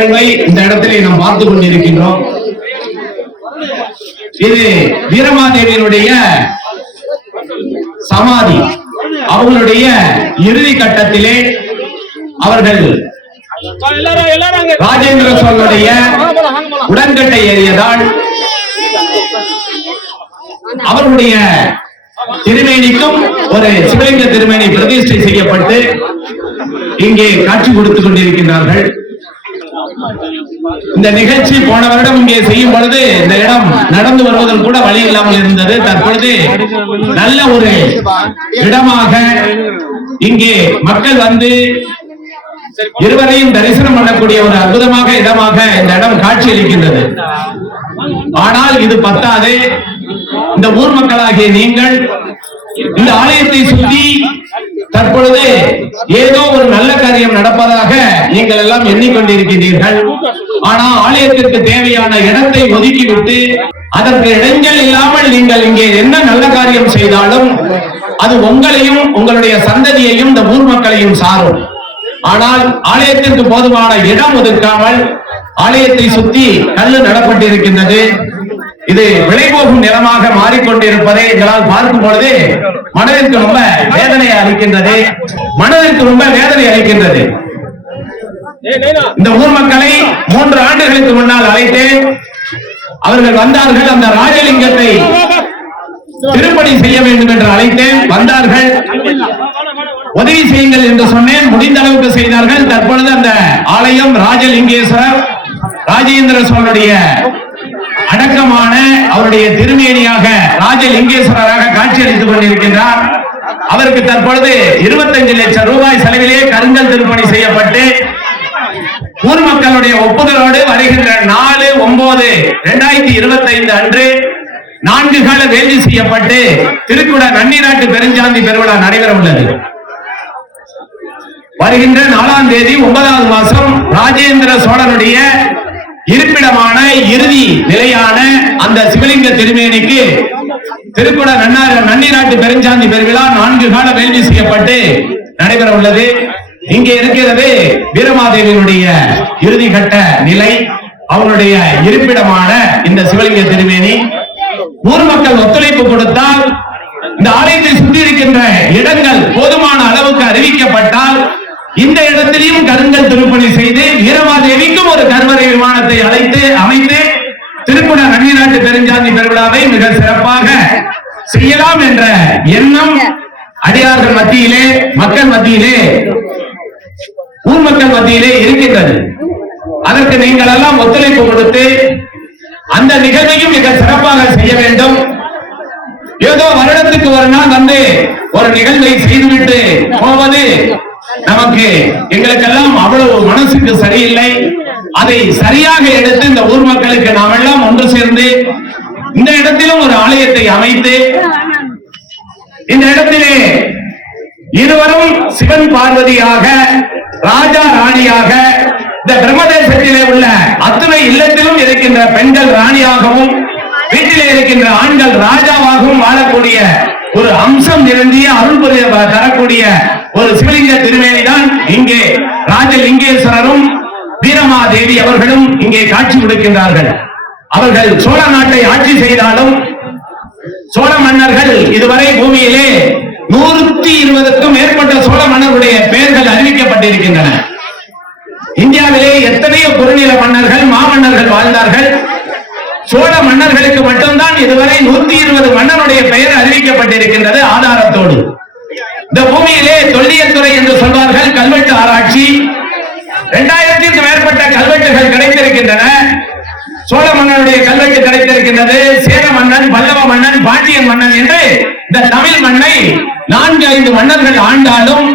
நிகழ்வை இந்த இடத்திலே நாம் பார்த்துக் கொண்டிருக்கின்றோம். இது வீரமாதேவியினுடைய சமாதி. அவர்களுடைய இறுதி கட்டத்திலே அவர்கள் ராஜேந்திர சோழனுடைய உடன்கட்டை ஏறியதால் அவர்களுடைய திருமேனிக்கும் ஒரு சிவலிங்க திருமேனி பிரதிஷ்டை செய்யப்பட்டு இங்கே காட்சி கொடுத்துக் கொண்டிருக்கின்றார்கள். இந்த நிகழ்ச்சி போன வருடம் இங்கே செய்யும் பொழுது இந்த இடம் நடந்து வருவதற்கு கூட வழி இல்லாமல் இருந்தது. தற்பொழுது நல்ல ஒரு இடமாக இங்கே மக்கள் வந்து இருவரையும் தரிசனம் பண்ணக்கூடிய ஒரு அற்புதமாக இடமாக இந்த இடம் காட்சி அளிக்கின்றது. ஆனால் இது பத்தாது. இந்த ஊர் மக்களாகிய நீங்கள் இந்த ஆலயத்தை சுற்றி தற்பொழுது ஏதோ ஒரு நல்ல காரியம் நடப்பதாக நீங்கள் எல்லாம் எண்ணிக்கொண்டிருக்கிறீர்கள். ஆனால் ஆலயத்திற்கு தேவையான இடத்தை ஒதுக்கிவிட்டு அதற்கு இடைஞ்சல் இல்லாமல் நீங்கள் இங்கே என்ன நல்ல காரியம் செய்தாலும் அது உங்களையும் உங்களுடைய சந்ததியையும் இந்த ஊர் மக்களையும் சாரும். ஆனால் ஆலயத்திற்கு போதுமான இடம் ஒதுக்காமல் ஆலயத்தை சுற்றி கல்லு நடப்பட்டிருக்கின்றது. இது விளைபோகும் நிலமாக மாறிக்கொண்டிருப்பதை எங்களால் பார்க்கும் பொழுது மனதிற்கு ரொம்ப வேதனை அளிக்கின்றது. இந்த ஊர் மக்களை 3 ஆண்டுகளுக்கு முன்னால் அழைத்து அவர்கள் வந்தார்கள். அந்த ராஜலிங்கத்தை திருப்பணி செய்ய வேண்டும் என்று அழைத்தேன். வந்தார்கள். உதவி செய்யுங்கள் என்று சொன்னேன். முடிந்த அளவுக்கு செய்தார்கள். தற்பொழுது அந்த ஆலயம் ராஜலிங்கேஸ்வரர் ராஜேந்திர சோழனுடைய அடக்கமான அவருடைய திருமேனியாக ராஜலிங்கேஸ்வரராக காட்சியளித்துக் கொண்டிருக்கின்றார். அவருக்கு தற்பொழுது 25 லட்சம் ரூபாய் செலவிலே கருங்கல் திருப்பணி செய்யப்பட்டு ஊர் மக்களுடைய ஒப்புதலோடு வருகின்ற 4/9/2025 அன்று 4 கால வேள்வி செய்யப்பட்டு திருக்குட நன்னீராட்டு பெருஞ்சாந்தி பெருவிழா நடைபெற உள்ளது. வருகின்ற 4ஆம் தேதி 9வது மாசம் ராஜேந்திர சோழனுடைய இருப்பிடமான இறுதி நிலையான அந்த சிவலிங்க திருமேனிக்கு திருக்குட நன்னீராட்டு பெருஞ்சாந்தி பெருவிழா 4 கால வேள்வி செய்யப்பட்டு நடைபெற உள்ளது. இங்கே இருக்கிறது வீரமாதேவியினுடைய இறுதி கட்ட நிலை. அவருடைய இருப்பிடமான இந்த சிவலிங்க திருமேனி ஊர் மக்கள் ஒத்துழைப்பு கொடுத்தால் இந்த ஆலயத்தை சுற்றி இருக்கின்ற இடங்கள் போதுமான அளவுக்கு அறிவிக்கப்பட்டால் இந்த இடத்திலையும் கருங்கல் திருப்பணி செய்து வீரமாதேவிக்கும் ஒரு கருவறை விமானத்தை அமைத்து திருக்குட நன்னீராட்டு பெருஞ்சாந்தி பெருவிழாவை மிக சிறப்பாக செய்யலாம் என்ற எண்ணம் அடியார்கள் மத்தியிலே, மக்கள் மத்தியிலே, ஊர் மக்கள் மத்தியிலே இருக்கின்றது. அதற்கு நீங்கள் எல்லாம் ஒத்துழைப்பு கொடுத்து அந்த நிகழ்வையும் மிக சிறப்பாக செய்ய வேண்டும். ஏதோ வருடத்துக்கு ஒரு நாள் வந்து ஒரு நிகழ்வை செய்துவிட்டு போவது நமக்கு எங்களுக்கெல்லாம் அவ்வளவு மனசுக்கு சரியில்லை. அதை சரியாக எடுத்து இந்த ஊர் மக்களுக்கு நாம் எல்லாம் ஒன்று சேர்ந்து இந்த இடத்திலும் ஒரு ஆலயத்தை அமைத்து இந்த இடத்திலே இருவரும் சிவன் பார்வதியாக ராஜா ராணியாக இந்த பிரம்மதேசத்திலே உள்ள அத்துணை இல்லத்திலும் இருக்கின்ற பெண்கள் ராணியாகவும் வீட்டிலே இருக்கின்ற ஆண்கள் ராஜாவாகவும் வாழக்கூடிய ஒரு அம்சம் நிரம்பிய அருள் தரக்கூடிய ஒரு சிவலிங்க திருமேனி தான் இங்கே ராஜலிங்கேஸ்வரரும் வீரமாதேவி அவர்களும் இங்கே காட்சி கொடுக்கின்றார்கள். அவர்கள் சோழ நாட்டை ஆட்சி செய்தாலும் சோழ மன்னர்கள் இதுவரை பூமியிலே 120க்கும் மேற்பட்ட சோழ மன்னர்களுடைய பெயர்கள் அறிவிக்கப்பட்டிருக்கின்றன. இந்தியாவிலே எத்தனையோ குறுநில மன்னர்கள் மாமன்னர்கள் வாழ்ந்தார்கள். சோழ மன்னர்களுக்கு மட்டும்தான் இதுவரை 120 மன்னனுடைய பெயர் அறிவிக்கப்பட்டிருக்கின்றது ஆதாரத்தோடு. இந்த பூமியிலே தொல்லியல் என்று சொல்வார்கள். கல்வெட்டு ஆராய்ச்சி 2000க்கும் மேற்பட்ட கல்வெட்டுகள் கிடைத்திருக்கின்றன. சோழ மன்னனுடைய கல்வெட்டு கிடைத்திருக்கின்றது. சேர மன்னன், பல்லவ மன்னன், பாண்டியன் மன்னன் என்று இந்த தமிழ் மண்ணை 4-5 மன்னர்கள் ஆண்டாலும்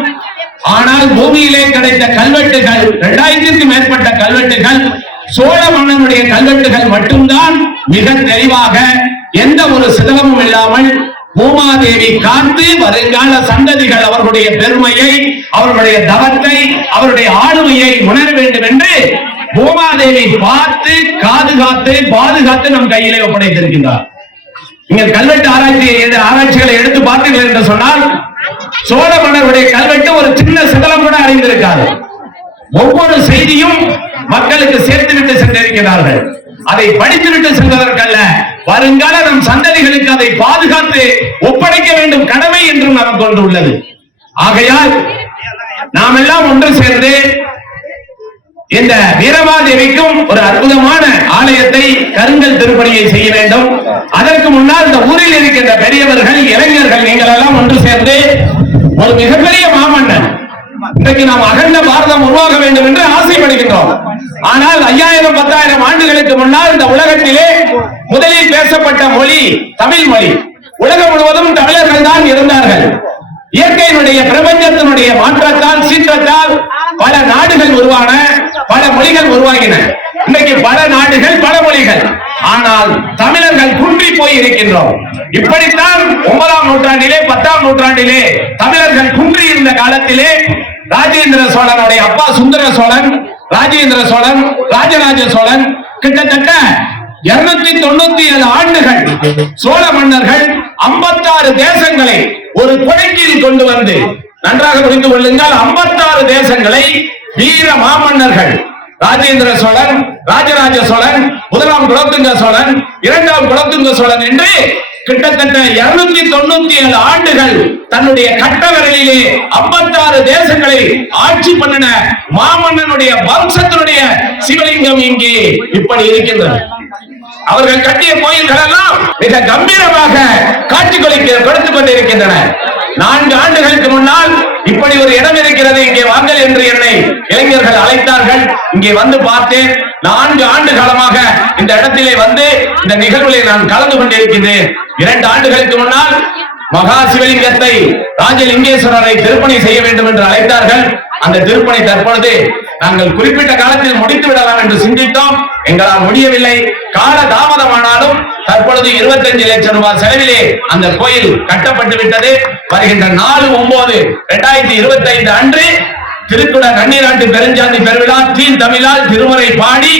ஆனால் பூமியிலே கிடைத்த கல்வெட்டுகள் 2000க்கும் மேற்பட்ட கல்வெட்டுகள் சோழ மன்னனுடைய கல்வெட்டுகள் மட்டும்தான் மிக தெளிவாக எந்த ஒரு சிதலமும் இல்லாமல் பூமாதேவி காத்து வருங்கால சந்ததிகள் அவர்களுடைய பெருமையை, அவர்களுடைய தவத்தை, அவருடைய ஆளுமையை உணர வேண்டும் என்று பூமாதேவி பார்த்து பாதுகாத்து நம் கையிலே ஒப்படைத்திருக்கின்றார். நீங்கள் கல்வெட்டு ஆராய்ச்சிகளை எடுத்து பார்த்தீர்கள் என்று சொன்னால் சோழ மன்னருடைய கல்வெட்டு ஒரு சின்ன சிதலம் கூட அறிந்திருக்காது. ஒவ்வொரு செய்தியும் மக்களுக்கு சேர்த்துவிட்டு சென்றிருக்கிறார்கள். அதை படித்துவிட்டு செல்வதற்கல்ல, வருங்கால நம் சந்ததிகளுக்கு அதை பாதுகாத்து ஒப்படைக்க வேண்டும் கடமை என்றும் நமக்கு கொண்டு உள்ளது. ஆகையால் நாம் எல்லாம் ஒன்று சேர்ந்து இந்த வீரமாதேவிக்கும் ஒரு அற்புதமான ஆலயத்தை கருங்கல் திருப்பணியை செய்ய வேண்டும். அதற்கு முன்னால் இந்த ஊரில் இருக்கின்ற பெரியவர்கள், இளைஞர்கள், நீங்கள் எல்லாம் ஒன்று சேர்ந்து ஒரு மிகப்பெரிய மாமன்னன், இன்றைக்கு நாம் அகண்ட பாரதம் உருவாக வேண்டும் என்று ஆசைப்படுகின்றோம். ஆனால் 5000 10,000 ஆண்டுகளுக்கு முன்னால் இந்த உலகத்திலே முதலில் பேசப்பட்ட மொழி தமிழ் மொழி. உலகம் முழுவதும் தமிழர்கள் தான் இருந்தார்கள். இயற்கையினுடைய பிரபஞ்சத்தினுடைய மாற்றத்தால், சீற்றத்தால் பல நாடுகள் உருவான, பல மொழிகள் உருவாகின. இன்னைக்கு பல நாடுகள், பல மொழிகள். ஆனால் தமிழர்கள் குன்றி போய் இருக்கின்றோம். இப்படித்தான் 9ஆம் நூற்றாண்டிலே 10ஆம் நூற்றாண்டிலே தமிழர்கள் குன்றி இருந்த காலத்திலே ராஜேந்திர சோழனுடைய அப்பா சுந்தர சோழன், ராஜேந்திர சோழன், ராஜராஜ சோழன் கிட்டத்தட்ட 297 ஆண்டுகள் சோழ மன்னர்கள் 56 தேசங்களை ஒரு கொடைக்கீழ் கொண்டு வந்து, நன்றாக புரிந்து கொள்ளுங்கள், 56 தேசங்களை வீர மாமன்னர்கள் ராஜேந்திர சோழன், ராஜராஜ சோழன், 1ஆம் குலோத்துங்க சோழன், 2ஆம் குலோத்துங்க சோழன் என்று கிட்டத்தட்ட 297 ஆண்டுகள் தன்னுடைய கட்டவரலிலே 56 தேசங்களை ஆட்சி பண்ணின மாமன்னனுடைய வம்சத்தினுடைய சிவலிங்கம் இங்கே இப்படி இருக்கின்றது. அவர்கள் கட்டிய கோயில்கள் எல்லாம் மிக கம்பீரமாக காட்சி கொடுத்துக் கொண்டிருக்கின்றன. 4 ஆண்டுகளுக்கு முன்னால் இப்படி ஒரு இடம் இருக்கிறது, இங்கே வாங்கள் என்று என்னை இளைஞர்கள் அழைத்தார்கள். இங்கே வந்து பார்த்தேன். 4 ஆண்டு காலமாக இந்த இடத்திலே வந்து இந்த நிகழ்வுகளை நான் கலந்து கொண்டிருக்கிறேன். 2 ஆண்டுகளுக்கு முன்னால் மகா சிவலிங்கத்தை ராஜலிங்கேஸ்வரரை திருப்பணி செய்ய வேண்டும் என்று அழைத்தார்கள். அந்த திருப்பணி தற்பொழுது நாங்கள் குறிப்பிட்ட காலத்தில் முடித்து விடலாம் என்று சிந்தித்தோம். எங்களால் முடியவில்லை. கால தாமதமானாலும் தற்பொழுது 25 லட்சம் ரூபாய் செலவிலே அந்த கோயில் கட்டப்பட்டு விட்டது. வருகின்ற 4/9/2025 அன்று திருக்குட நன்னீராட்டு பெருஞ்சாந்தி பெருவிழா தீன் தமிழால் திருமுறை பாடி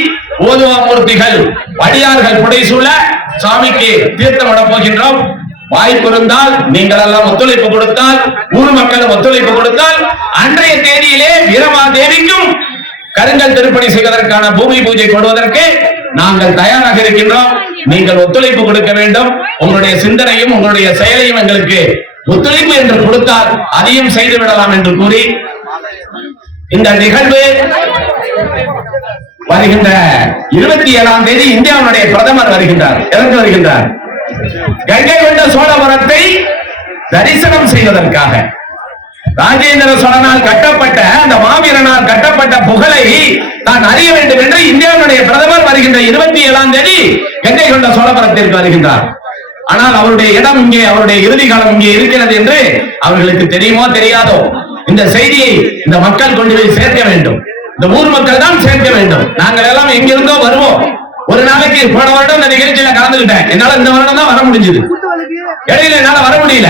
ஓதுவாமூர்த்திகள் வடியார்கள் புடைசூழ சாமிக்கு தீர்த்தம் விட போகின்றோம். வாய்ப்பு இருந்தால் நீங்கள் எல்லாம் ஒத்துழைப்பு கொடுத்தால், ஊர் மக்களும் ஒத்துழைப்பு கொடுத்தால், அன்றைய தேதியிலே வீரமாதேவிக்கும் கருங்கல் திருப்பணி செய்வதற்கான பூமி பூஜை கொடுவதற்கு நாங்கள் தயாராக இருக்கின்றோம். நீங்கள் ஒத்துழைப்பு கொடுக்க வேண்டும். உங்களுடைய சிந்தனையும் உங்களுடைய செயலையும் எங்களுக்கு ஒத்துழைப்பு என்று கொடுத்தால் அதையும் செய்து விடலாம் என்று கூறி இந்த நிகழ்வு வருகின்ற 27ஆம் தேதி இந்தியாவுடைய பிரதமர் வருகின்றார். எதற்கு வருகின்றார்? கங்கை கொண்ட சோழபுரத்தை தரிசனம் செய்வதற்காக. ராஜேந்திர சோழனால் கட்டப்பட்ட அந்த மாவீரனால் கட்டப்பட்ட புகழை தான் அறிய வேண்டும் என்று இந்தியாவுடைய பிரதமர் வருகின்ற 27ஆம் தேதி கங்கை கொண்ட சோழபுரத்திற்கு வருகின்றார். ஆனால் அவருடைய இடம் இங்கே, அவருடைய இறுதி காலம் இங்கே இருக்கிறது என்று அவர்களுக்கு தெரியுமோ தெரியாதோ, இந்த செய்தியை இந்த மக்கள் கொண்டு போய் சேர்க்க வேண்டும். இந்த ஊர் மக்கள் தான் சேர்க்க வேண்டும். நாங்கள் எல்லாம் எங்கிருந்தோ வருவோம். ஒரு நாளைக்கு போன வருடம் இந்த நிகழ்ச்சியில கலந்துகிட்டேன். என்னால இந்த வருடம் தான் வர முடிஞ்சது, இடையில என்னால வர முடியல.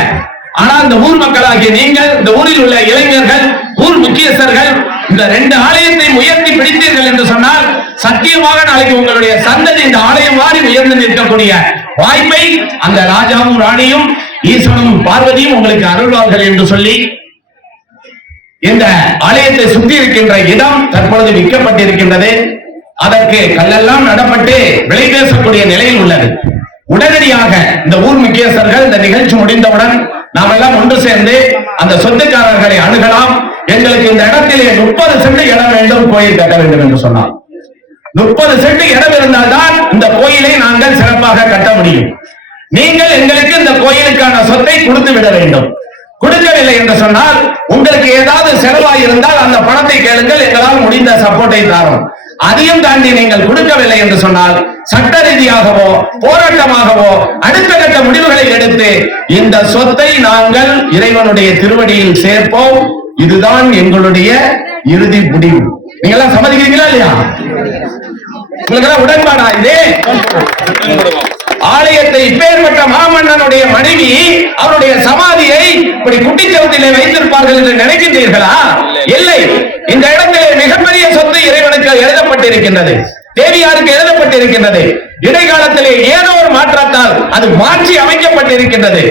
ஆனா இந்த ஊர் மக்களாகிய நீங்கள், இந்த ஊரில் உள்ள இளைஞர்கள், ஊர் முக்கியஸ்தர்கள் இந்த 2 ஆலயத்தை உயர்த்தி பிடித்தீர்கள் என்று சொன்னால் சத்தியமாக நாளைக்கு உங்களுடைய சந்ததி இந்த ஆலயம் மாறி உயர்ந்து நிற்கக்கூடிய வாய்ப்பை அந்த ராஜாவும் ராணியும் ஈஸ்வரனும் பார்வதியும் உங்களுக்கு அருள்வார்கள் என்று சொல்லி இந்த ஆலயத்தை சுற்றி இருக்கின்ற இடம் தற்பொழுது விற்கப்பட்டிருக்கின்றது. அதற்கு கல்லெல்லாம் நடப்பட்டு விலை பேசக்கூடிய நிலையில் உள்ளது. உடனடியாக இந்த ஊர் முக்கியஸ்தர்கள் இந்த நிகழ்ச்சி முடிந்தவுடன் நாம் எல்லாம் ஒன்று சேர்ந்து அந்த சொத்துக்காரர்களை அணுகலாம். எங்களுக்கு இந்த இடத்திலே 30 சென்ட் இடம் வேண்டும், கோயில் கட்ட வேண்டும் என்று சொன்னார். 30 சென்ட் இடம் இருந்தால்தான் இந்த கோயிலை நாங்கள் சிறப்பாக கட்ட முடியும். நீங்கள் எங்களுக்கு இந்த கோயிலுக்கான சொத்தை கொடுத்து விட வேண்டும். கொடுக்கவில்லை என்று சொன்னால் உங்களுக்கு ஏதாவது செலவாய் இருந்தால் அந்த பணத்தை கேளுங்கள், எங்களால் முடிந்த சப்போர்ட்டை தாரோம். அதையும் தாண்டி நீங்கள் கொடுக்கவில்லை என்று சொன்னால் சட்ட ரீதியாகவோ போராட்டமாகவோ அடுத்த கட்ட முடிவுகளை எடுத்து இந்த சொத்தை நாங்கள் இறைவனுடைய திருவடியில் சேர்ப்போம். இதுதான் எங்களுடைய இறுதி முடிவு. நீங்க எல்லாம் சம்மதிக்கிறீங்களா இல்லையா? உங்களுக்கு உடன்பாடா இது? ஆலயத்தை இப்பேற்பட்ட மாமன்னனுடைய மனைவி அவருடைய சமாதியை இப்படி குட்டிச்சவத்திலே வைத்திருப்பார்கள் என்று நினைக்கின்றீர்களா? இல்லை. இந்த இடத்திலே மிகப்பெரிய சொத்து இறைவனுக்கு எழுதப்பட்டிருக்கின்றது, தேவியாருக்கு எழுதப்பட்டிருக்கின்றது. இடைக்காலத்திலே ஏதோ ஒரு மாற்றத்தால் அது மாற்றி அமைக்கப்பட்டிருக்கின்றது.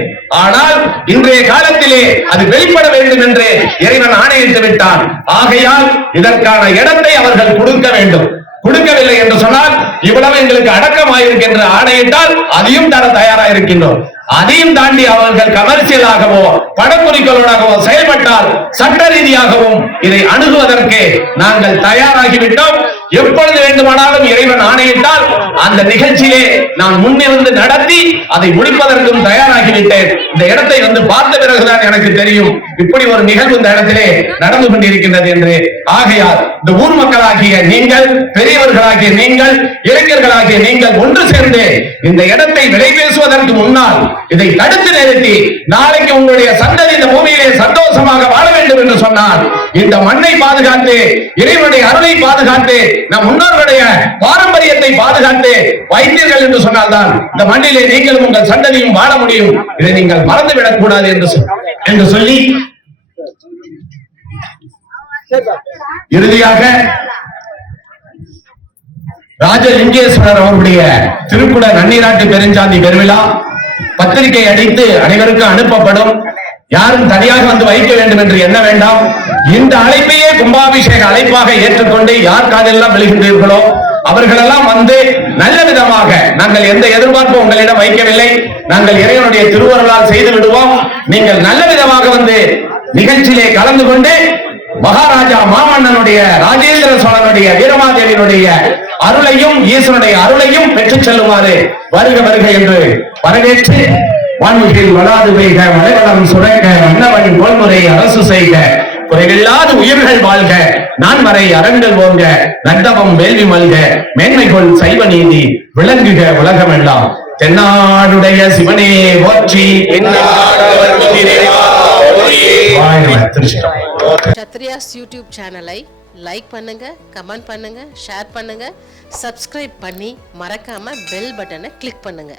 ஆனால் இன்றைய காலத்திலே அது வெளிப்பட வேண்டும் என்று இறைவன் ஆணையிட்டு விட்டான். ஆகையால் இதற்கான இடத்தை அவர்கள் கொடுக்க வேண்டும். கொடுக்கவில்லை என்று சொன்னால் இவ்வளவு எங்களுக்கு அடக்கமாயிருக்கு என்று ஆணையிட்டால் அதையும் தர தயாராக இருக்கின்றோம். அதையும் தாண்டி அவர்கள் கமர்சியலாகவோ படக்குறிக்கோளாகவோ செயல்பட்டால் சட்ட ரீதியாகவும் இதை அணுகுவதற்கு நாங்கள் தயாராகிவிட்டோம். எப்பொழுது வேண்டுமானாலும் இறைவன் ஆணையிட்டால் அந்த நிகழ்ச்சியிலே நான் முன்னிருந்து நடத்தி அதை முடிப்பதற்கும் தயாராகிவிட்டேன். இந்த இடத்தை வந்து பார்த்த பிறகுதான் எனக்கு தெரியும் இப்படி ஒரு நிகழ்வு இந்த இடத்திலே நடந்து கொண்டிருக்கின்றது என்று. ஆகையால் இந்த ஊர் மக்களாகிய நீங்கள், பெரியவர்களாகிய நீங்கள், இளைஞர்களாகிய நீங்கள் ஒன்று சேர்ந்து இந்த இடத்தை விலை பேசுவதற்கு முன்னால் இதை தடுத்து நிறுத்தி நாளைக்கு உங்களுடைய சந்ததி இந்த பூமியிலே சந்தோஷமாக வாழ வேண்டும் என்று சொன்னால் இந்த மண்ணை பாதுகாத்து இறைவனுடைய அருளை பாதுகாத்து நம் முன்னோர்களுடைய பாரம்பரியத்தை பாதுகாத்து வைத்தீர்கள் என்று சொன்னால்தான் இந்த மண்ணிலே நீங்களும் உங்கள் சந்ததியும் வாழ முடியும். இதை நீங்கள் மறந்துவிடக் கூடாது என்று சொல்லி இறுதியாக ராஜலிங்கேஸ்வரர் அவர்களுடைய திருக்குட நன்னீராட்டு பெருஞ்சாந்தி பெருவிழா பத்திரிகை அடித்து அனைவருக்கும் அனுப்பப்படும். யாரும் தனியாக வந்து வைக்க வேண்டும் என்று எண்ண வேண்டாம். இந்த அழைப்பையே கும்பாபிஷேக அழைப்பாக ஏற்றுக்கொண்டு யார் காதெல்லாம் விழுகின்றீர்களோ அவர்களெல்லாம் வந்து நல்ல விதமாக, நாங்கள் எந்த எதிர்பார்ப்பும் உங்களிடம் வைக்கவில்லை, நாங்கள் இறைவனுடைய திருவருளால் செய்து விடுவோம். நீங்கள் நல்ல விதமாக வந்து நிகழ்ச்சியிலே கலந்து கொண்டு மகாராஜா மாமன்னனுடைய ராஜேந்திர சோழனுடைய வீரமாதேவியினுடைய அருளையும் ஈஸ்வரனுடைய அருளையும் பெற்றுச் செல்லுமாறு வருக வருக என்று வரவேற்று வான்மிகில் வளாது பெய்க மலைவளம் சுரக்க மன்னவன் கோல்முறை அரசு செய்க குறைவில்லாத உயிர்கள் வாழ்க நான்மறை அரண்கள் ஓங்க நந்தவம் வேள்வி மல்க மேன்மைகொள் சைவ நீதி விளங்குக உலகமெல்லாம் தென்னாடுடைய சிவனே போற்றி. சத்ரியாஸ் யூடியூப் சேனலை லைக் பண்ணுங்க, கமெண்ட் பண்ணுங்க, ஷேர் பண்ணுங்க, சப்ஸ்கிரைப் பண்ணி மறக்காம பெல் பட்டனை கிளிக் பண்ணுங்க.